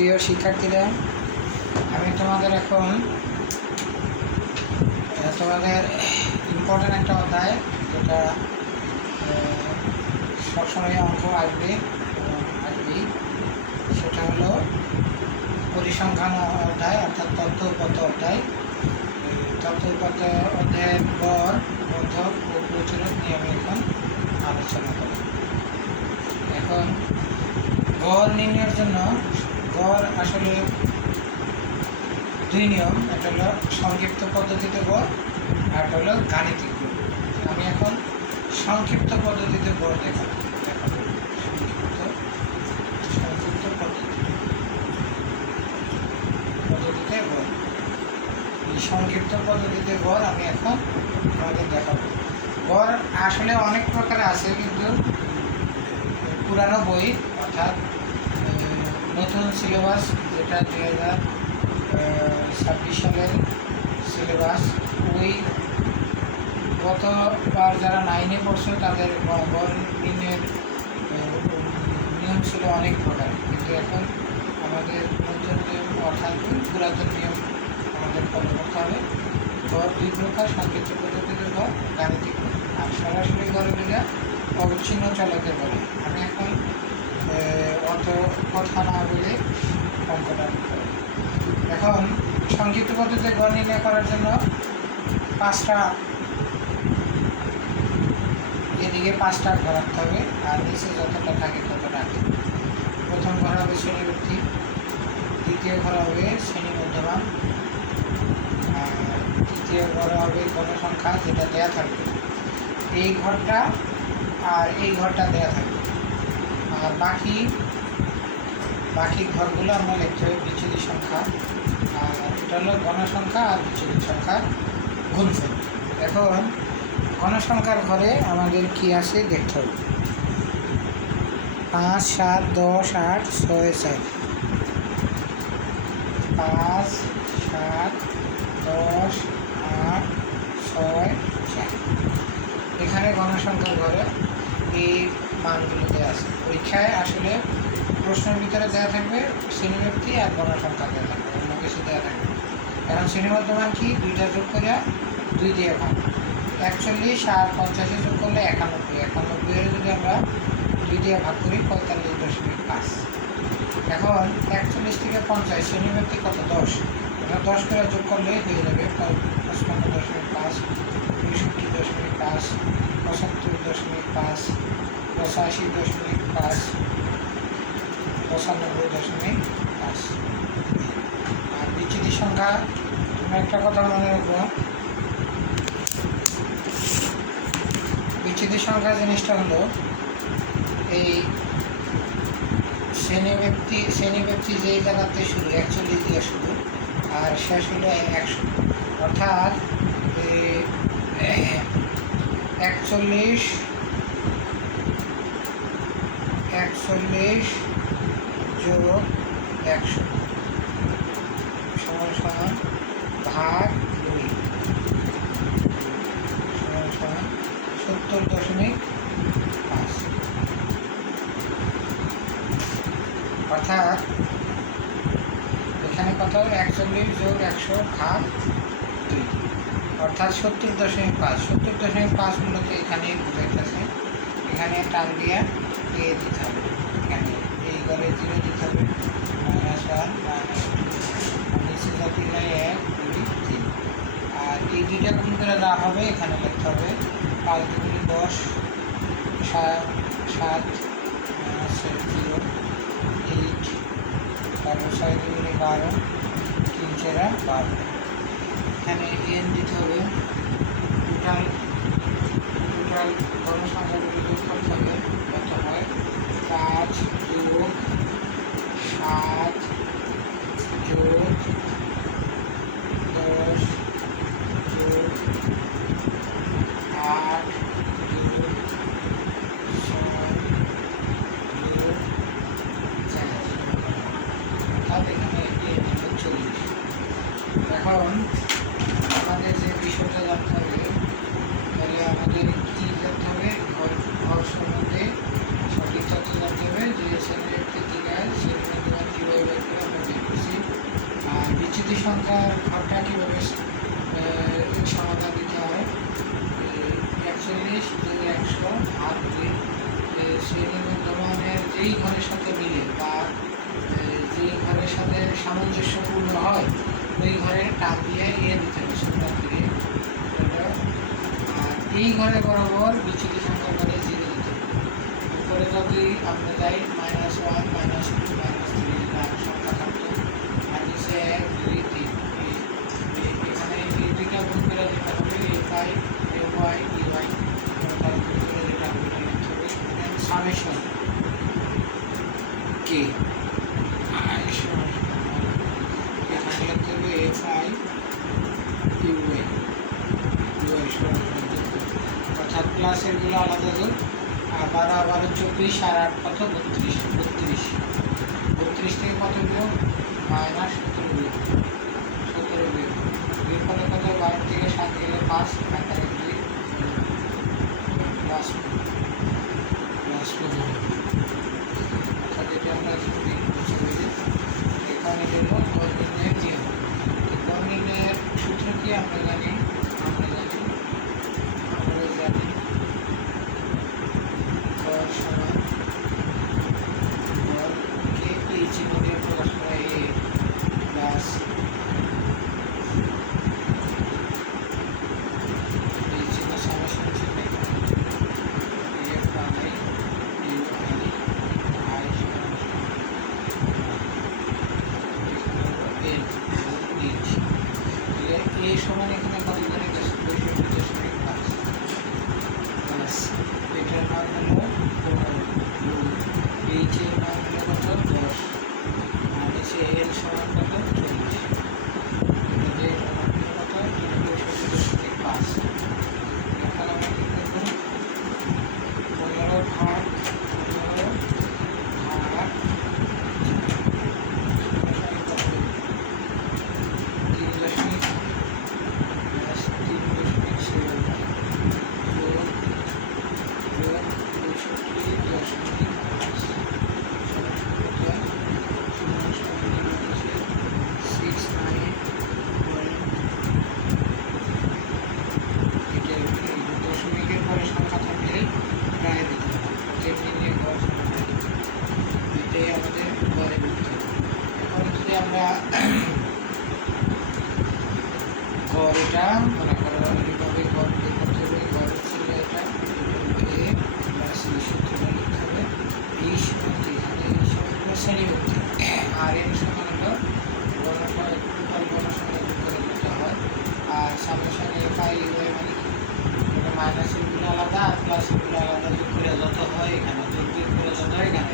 প্রিয় শিক্ষার্থীরা, আমি তোমাদের এখন তোমাদের ইম্পর্টেন্ট একটা অধ্যায়, যেটা সবসময় অঙ্ক আসবে এবং আসবেই, সেটা হলো পরিসংখ্যান অধ্যায়, অর্থাৎ তথ্য উপাত্ত অধ্যায়। তথ্য উপাত্ত অধ্যায়ের গড়, বন্ধক ও প্রচুরক নিয়ে আমি এখন আলোচনা করব। এখন গড় নির্ণয়ের জন্য গড় আসলে দুই নিয়ম, একটা হলো সংক্ষিপ্ত পদ্ধতিতে গড় আর একটা হলো গাণিতিক গড়। আমি এখন সংক্ষিপ্ত পদ্ধতিতে গড় দেখাবো। সংক্ষিপ্ত পদ্ধতিতে গড়, এই সংক্ষিপ্ত পদ্ধতিতে গড় আমি এখন আমাদের দেখাবো। গড় আসলে অনেক প্রকার আছে, কিন্তু পুরানো বই অর্থাৎ নতুন সিলেবাস, যেটা 2026 সালের সিলেবাস, ওই গতবার যারা 9-এ পড়ছে তাদের গড় নির্ণয়ের নিয়ম ছিল অনেক প্রকার, কিন্তু এখন আমাদের নতুন নিয়ম অর্থাৎ পুরাতন নিয়ম আমাদের ফলো করতে হবে। গড় দুই প্রকার, সংক্ষিপ্ত পদ্ধতিতে গড়, গাণিতিক গড়। আর সরাসরি গড়ের দিকে অবিচ্ছিন্ন চলকের বলে। আমি এখন অত কথা না বলে অঙ্কটা করব। এখন সংক্ষিপ্ত পদ্ধতিতে গড় নির্ণয় করার জন্য এদিকে 5টা ঘর রাখতে হবে, আর নিচে যতটা থাকে ততটা আগে। প্রথম ঘর হবে শ্রেণীবৃত্তি, দ্বিতীয় ঘর হবে শ্রেণী মধ্যমান, আর তৃতীয় ঘর হবে গণসংখ্যা, যেটা দেয়া থাকবে। এই ঘরটা আর এই ঘরটা দেয়া থাকবে, আর বাকি ঘরগুলো আমরা লিখতে হবে বিচ্যুতি সংখ্যা, আর এটা হলো গণসংখ্যা আর বিচ্যুতি সংখ্যার গুণফল। এখন গণসংখ্যার ঘরে আমাদের কি আছে দেখতে হবে। 5, 7, 10, 8, 6, 4। 5, 7, 10, 8, 6, 4। এখানে গণসংখ্যার ঘরে এই মানগুলো দেওয়া আছে। পরীক্ষায় আসলে প্রশ্নের ভিতরে দেওয়া থাকবে শ্রেণীবৃত্তি আর গণসংখ্যা দেওয়া থাকবে, অন্য কিছু দেওয়া থাকবে। এখন শ্রেণীবদ্ধমান কি, 2টা যোগ করে 2 দিয়ে ভাগ। 41 আর 85 যোগ করলে 91। 91 যদি আমরা 2 দিয়ে ভাগ করি 45.5। এখন 41 থেকে 50 শ্রেণীবৃত্তি কত, 10। আমরা 10 করে যোগ করলে হয়ে যাবে 55.5, 62.5, 75.5, 85.5, 95.5। আর বিচ্যুতি সংখ্যা, তুমি একটা কথা মনে রাখবো, বিচ্যুতি সংখ্যা জিনিসটা হলো এই শ্রেণীব্যক্তি যেই জায়গাতে শুরু 41 দিয়ে শুরু আর শেষ হলো 100, অর্থাৎ 41 যোগ 100 সমান ভাগ 2 সমান 70.5। অর্থাৎ এখানে কত, 41 যোগ 100 ভাগ 2, অর্থাৎ 70.5। 70.5 মূলত এখানে বুঝাইতেছে, এখানে টান দিয়ে দিতে হবে, এখানে এই ঘরে 0 দিতে হবে, -1 নিচে যাতে 1, 2, 3। আর এই 2টা গুণ করে দেওয়া হবে, এখানে লিখতে হবে 5 2 10, 7 7 0 8, তারপর 6 2 12, 3 4 12। এখানে n দিতে হবে। টোটাল গণসংখ্যাগুলো যোগ করতে হবে, কত হয় 5 যোগ 7 যোগ 10 যোগ 8 যোগ 6 যোগ 4, অর্থাৎ এখানে n হলো 40। এখন আমাদের যে বিষয়টা জানতে হবে, তাহলে আমাদের কী জানতে হবে, ঘর সম্বন্ধে সঠিক তথ্য জানতে হবে, যে শ্রেণীবৃত্তির দিকে শ্রেণীবদ্ধমান কীভাবে বের করে সংখ্যার ঘরটা কীভাবে সমাধান দিতে হয়। 41 যোগ 100 ভাগ 2 শ্রেণী মধ্যমানের যেই ঘরের সাথে মিলে বা যেই ঘরের সাথে সামঞ্জস্যপূর্ণ হয় ওই ঘরে টান দিয়ে দিতে হবে সুন্দর দিয়ে। আর এই ঘরে বরাবর বিচ্ছিন্ন সংখ্যা ঘরে 0 দিতে হবে। উপরে যদি আপনি যাই -1 -2 -3 সংখ্যা থাকতো আর নিচে 1 2 3 এখানে এই দুইটা গুণ করে যেটা হবে a5 ay dy তার গুণ করে যেটা হবে লিখতে হবে সামেশন k এখানে লিখতে হবে a5 dy অর্থাৎ প্লাসেরগুলো আলাদা যোগ। 12 12 24 আর 8 কত 32 32 থেকে কত বিয়োগ -17 বিয়োগ 17 বিয়োগ বিয়োগ করলে কত 12 থেকে 7 গেলে 5 টাকার 2 প্লাস 15 অর্থাৎ এটা আমরা যদি এখানে হলো গড় নির্ণয়ের নিয়ম। গড় নির্ণয়ের সূত্র কি আমরা জানি গড় সমান গড়কে এই চিহ্ন দিয়ে প্রকাশ করা a প্লাস এই চিহ্ন সামেশন চিহ্ন a সমান এখানে কত ধরে গেছে 62.5 প্লাস এটার মান হলো 15 এইচ এর মান হলো কত 10 আর নিচে এল সমান কত 40 এটার মান হলো কত 62.5। এখন আমরা কি করব 15 ভাগ দশমিকের পরে সংখ্যা থাকলে প্রায় দিতে হবে যেমনি গড় এটাই আমাদের গড়ে দিতে হবে। এখন যদি আমরা গড় এটা মনে করো এইভাবে গড় বের করতে হবে। গড় ছিল এটা এ প্লাস এই সূত্রটা লিখতে হবে এই সমান এখানে এই সমান শ্রেণীভুক্ত আর এর সমান হলো টোটাল গণসংখ্যা যোগ করে দিতে হয়। আর সামেশন a5 dy মানে মাইনাসেরগুলো আলাদা আর প্লাসেরগুলো আলাদা যোগ করে যত হয় এখানে যোগ বিয়োগ করে যত হয় এখানে